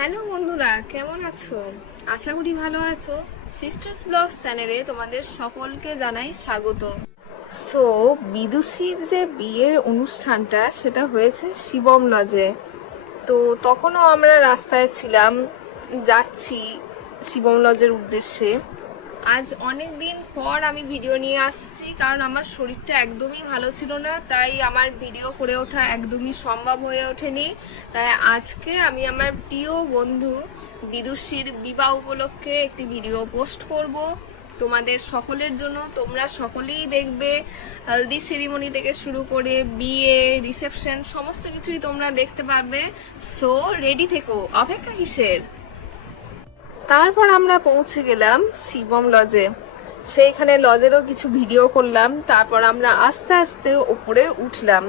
Hello বন্ধুরা, কেমন আছো? আশা করি ভালো আছো। সিস্টার্স ব্লগস চ্যানেলে তোমাদের সকলকে জানাই স্বাগত। সো বিদুষীর যে বিয়ের অনুষ্ঠানটা সেটা হয়েছে শিবম লজে। তো তখনও আমরা রাস্তায় ছিলাম, যাচ্ছি শিবম লজের উদ্দেশ্যে। আজ অনেক দিন পর আমি ভিডিও নিয়ে আসছি, কারণ আমার শরীরটা একদমই ভালো ছিল না, তাই আমার ভিডিও করে ওঠা একদমই সম্ভব হয়ে ওঠেনি। তাই আজকে আমি আমার প্রিয় বন্ধু বিদুষীর বিবাহ উপলক্ষে একটি ভিডিও পোস্ট করব তোমাদের সকলের জন্য। তোমরা সকলেই দেখবে, হলদি সেরিমনি থেকে শুরু করে বিয়ে, রিসেপশন সমস্ত কিছুই তোমরা দেখতে পারবে। সো রেডি থেকো, অপেক্ষা কিসের? তারপর আমরা পৌঁছে গেলাম শিবম লজে। সেইখানে লজেরও কিছু ভিডিও করলাম। তারপর আমরা আস্তে আস্তে উপরে উঠলাম।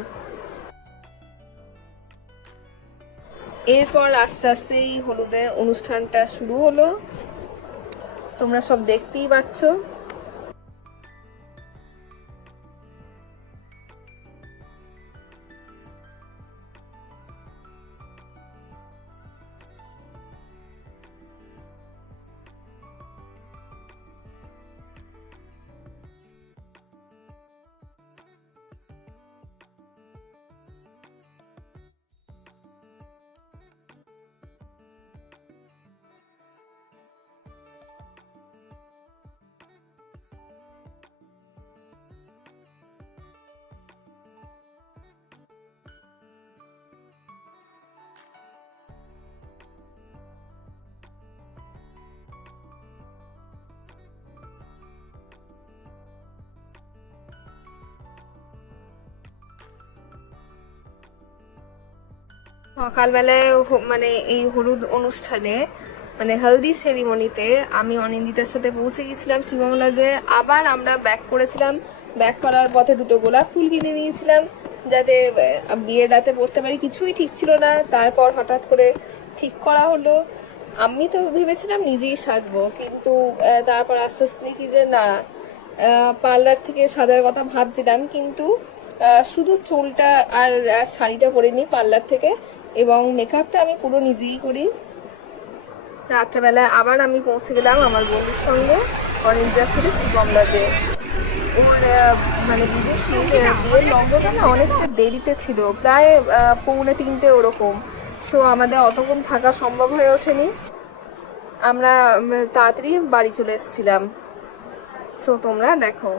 এরপর আস্তে আস্তে এই হলুদের অনুষ্ঠানটা শুরু হলো, তোমরা সব দেখতেই পাচ্ছ। সকালবেলায় মানে এই হলুদ অনুষ্ঠানে, মানে হলদি সেরিমনিতে আমি অনিন্দিতার সাথে পৌঁছে গেছিলাম শিবমলাজে। আবার আমরা ব্যাক করেছিলাম। ব্যাক করার পথে দুটো গোলাপ ফুল কিনে নিয়েছিলাম, যাতে বিয়ের রাতে পড়তে পারি। কিছুই ঠিক ছিল না, তারপর হঠাৎ করে ঠিক করা হলো। আমি তো ভেবেছিলাম নিজেই সাজবো, কিন্তু তারপর আস্তে আস্তে দেখি যে না, পার্লার থেকে সাজার কথা ভাবছিলাম, কিন্তু শুধু চুলটা আর শাড়িটা পরে নিই পার্লার থেকে, এবং মেকআপটা আমি পুরো নিজেই করি। রাত্রেবেলায় আবার আমি পৌঁছে গেলাম আমার বন্ধুর সঙ্গে অনিন্দিতার সাথে শিবম লজে। ওর মানে বিদুষীর বিয়ের লগ্নটা না অনেকটা দেরিতে ছিল, প্রায় 2:45 ওরকম। সো আমাদের অতক্ষণ থাকা সম্ভব হয়ে ওঠেনি, আমরা তাড়াতাড়ি বাড়ি চলে এসেছিলাম। সো তোমরা দেখো,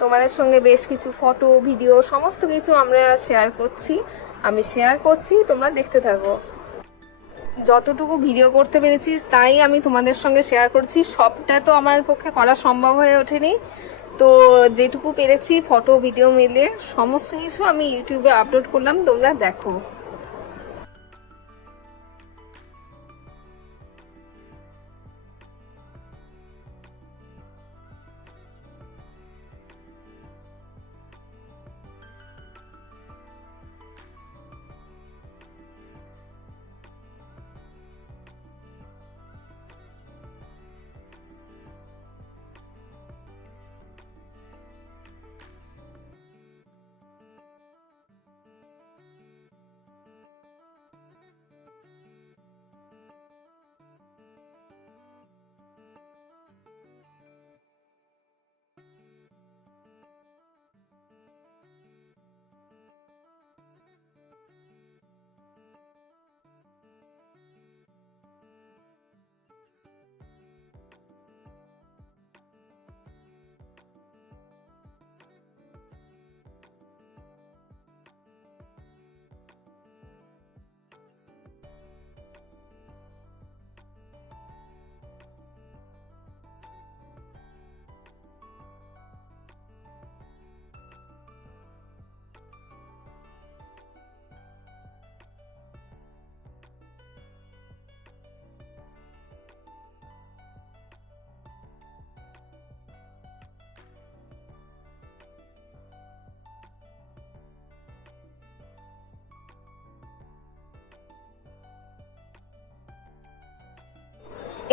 তোমাদের সঙ্গে বেশ কিছু ফটো, ভিডিও সমস্ত কিছু আমরা শেয়ার করছি, আমি শেয়ার করছি, তোমরা দেখতে থাকো। যতটুকু ভিডিও করতে পেরেছি তাই আমি তোমাদের সঙ্গে শেয়ার করছি। সবটা তো আমার পক্ষে করা সম্ভব হয়ে ওঠেনি, তো যেটুকু পেরেছি ফটো ভিডিও মিলে সমস্ত কিছু আমি ইউটিউবে আপলোড করলাম, তোমরা দেখো।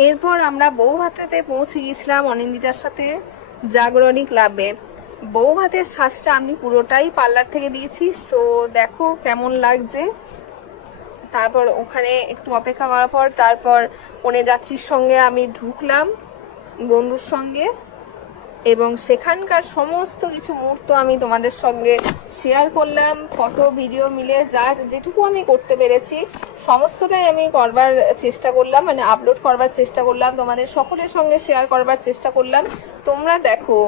এরপর আমরা বউভাতেতে পৌঁছে গিয়েছিলাম অনিন্দিতার সাথে জাগরণী ক্লাবে। বউভাতের সাজটা আমি পুরোটাই পার্লার থেকে দিয়েছি, সো দেখো কেমন লাগছে। তারপর ওখানে একটু অপেক্ষা করার পর তারপর কনে যাত্রীর সঙ্গে আমি ঢুকলাম বন্ধুর সঙ্গে, এবং সেখানকার সমস্ত কিছু মুহূর্ত আমি তোমাদের সঙ্গে শেয়ার করলাম। ফটো ভিডিও মিলে যেটুকু আমি করতে পেরেছি সমস্তটাই আমি করবার চেষ্টা করলাম, মানে আপলোড করবার চেষ্টা করলাম, তোমাদের সকলের সঙ্গে শেয়ার করবার চেষ্টা করলাম। তোমরা দেখো,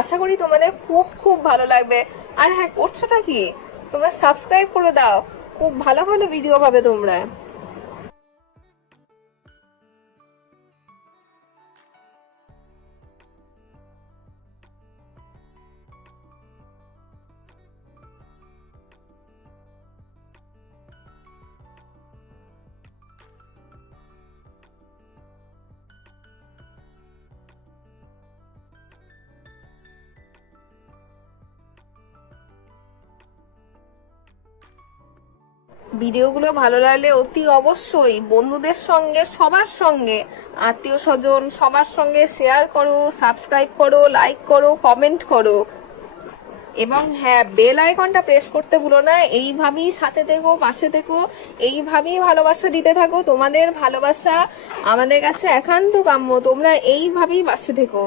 আশা করি তোমাদের খুব খুব ভালো লাগবে। আর হ্যাঁ, করছোটা কি, তোমরা সাবস্ক্রাইব করে দাও, খুব ভালো ভালো ভিডিও পাবে তোমরা। ভিডিওগুলো ভালো লাগলে অতি অবশ্যই বন্ধুদের সঙ্গে, সবার সঙ্গে, আত্মীয় স্বজন সবার সঙ্গে শেয়ার করো, সাবস্ক্রাইব করো, লাইক করো, কমেন্ট করো, এবং হ্যাঁ, বেল আইকনটা প্রেস করতে ভুলো না। এইভাবেই সাথে থেকো, পাশে থেকো, এইভাবেই ভালোবাসা দিতে থাকো। তোমাদের ভালোবাসা আমাদের কাছে একান্ত কাম্য, তোমরা এইভাবেই পাশে থেকো।